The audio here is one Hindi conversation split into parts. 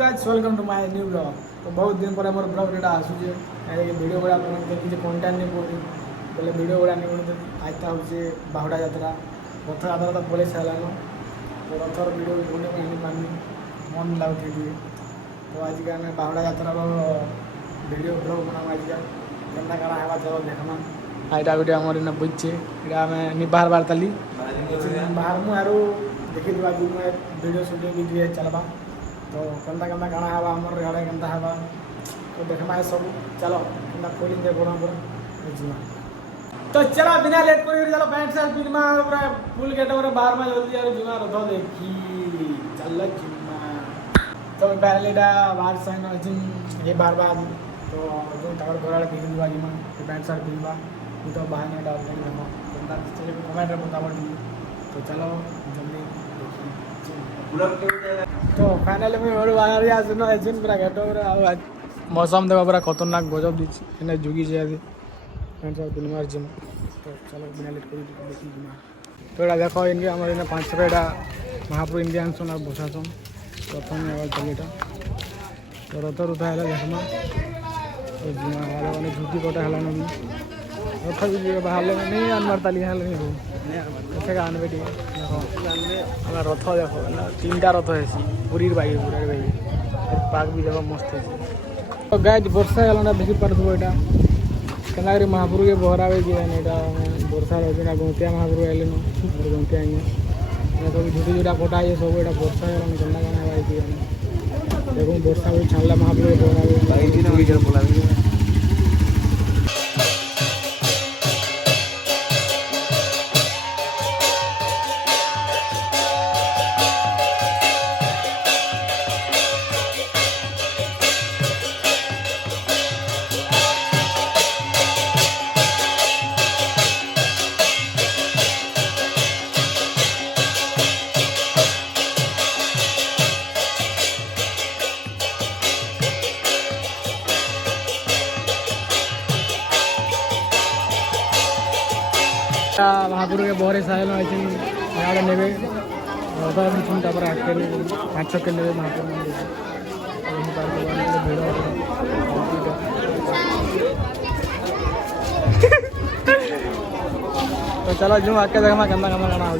Guys welcome to my new blog. तो बहुत दिन पर मोर ब्लॉग रेटा आसुचे वीडियो गुड़ा କିଛି କଣ୍ଟେଣ୍ଟ नहीं पड़ी बोले वीडियो गुड़ा नहीं पड़ते आजता हूँ बाहुड़ा यात्रा रथ यात्रा तो पड़े सारान तो रथर वीडियो बने आनी पानी मन लगुचे तो आज के आम बाहुड़ा यात्रार वीडियो ब्लॉग बना आज केन्ता काଣା हेबा चलो देखमा आईटा गोटे आमर इना बुझे इटा आम नि बाहर बाहर ताली बाहर मु आरो देखी दिवा वीडियो शूटिंग भी चलबा तो केन्ता केन्ता काଣା हेबा हमर इआडे केन्ता हेबा तो देखमा सब चलो केन्ता खोलिंग दे गोड़ा पर जीवा तो चला बिना लेट कर चलो पैंट शर्ट पिनमा पूरा फुल गेट पर बाहर में जल्दी यार जीवा रथ देखी चल जीवा तो पहले डा बाहर साइन अछि ये बार बार तो जो टावर घोड़ा पिन दिवा जीमा पैंट शर्ट पिनबा तो बाहर में डाल देनी हम केन्ता चले कमेंट में बताबो तो चलो जल्दी तो फाइनली मैं और बाहर या सुनो एजुन पूरा गेट पर आज मौसम देखो पूरा खतरनाक गजब दिछि एने जुगी जे आज पैंट शर्ट पिनमार जिम तो चलो बिना लेट कर देखी जिमा तो एटा देखो इनके हमर इने 5 रुपया महाप्रभु इंडियन सोना बसासन प्रथम आवाज चलेटा तो रथ रुथा है देखमा तो जिमा वाला माने झुकी कोटा हला नबी रथ भी बाहर ले नहीं अनवर ताली हल नहीं हो कैसे का आनबे देखो हमरा रथ देखो ना तीनटा रथ है पुरीर बाई पुरा बाई पार्क भी देखो मस्त है तो गाइस वर्षा हला देखि परथबो एटा केना करी महाप्रभु के बहरावे जी एटा वर्षा रहना गौतिया महाप्रभु आइले न गौतिया आइया तो झूठी झूठा कोटा ये सब एटा वर्षा हला केना केना बाई जी देखो वर्षा भी छाड़ला महाप्रभु के बहरावे बाई जी न जर बोलावे महाप्रभु के बहरे साहेल इे ने रथ चिंता पर आगे 5 के ने महाप्रभु भिड़ तो चलो जो आके देखा केन्ता केन्ता काଣା हो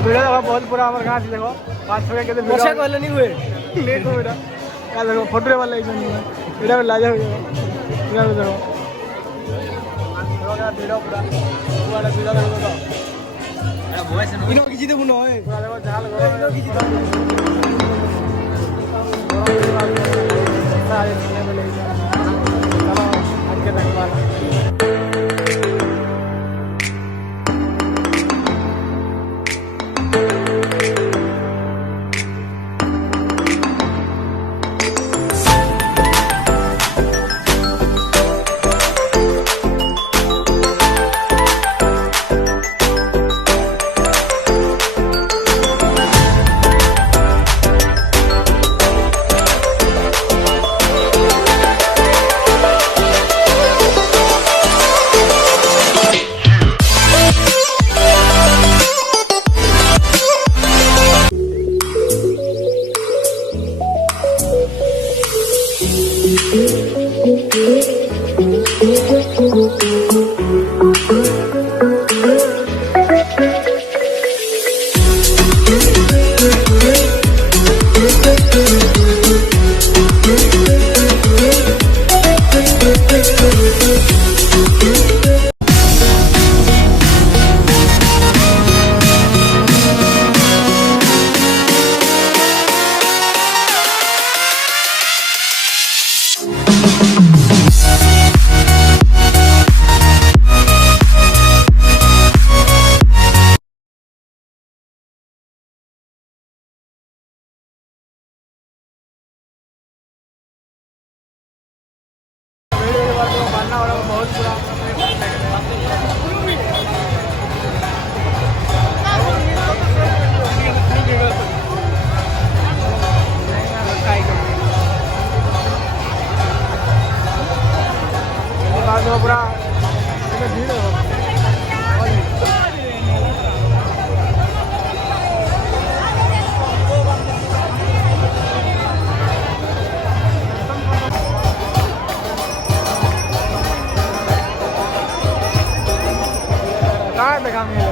वीडियो देखो बहुत पूरा हमारे गाँव देखो 5 के वर्षा कहले नहीं हुए लेट हो बेटा क्या देखो फोटो वाला इधर में लाजा हुआ इधर देखो वीडियो पूरा वाला वीडियो देखो तो इनो किसी तो बुनो है पूरा देखो झाल इनो किसी तो सारे सुनने में ले चलो आज के तक वाला बहुत बुरा पूरा भीड़ कहाँ देखा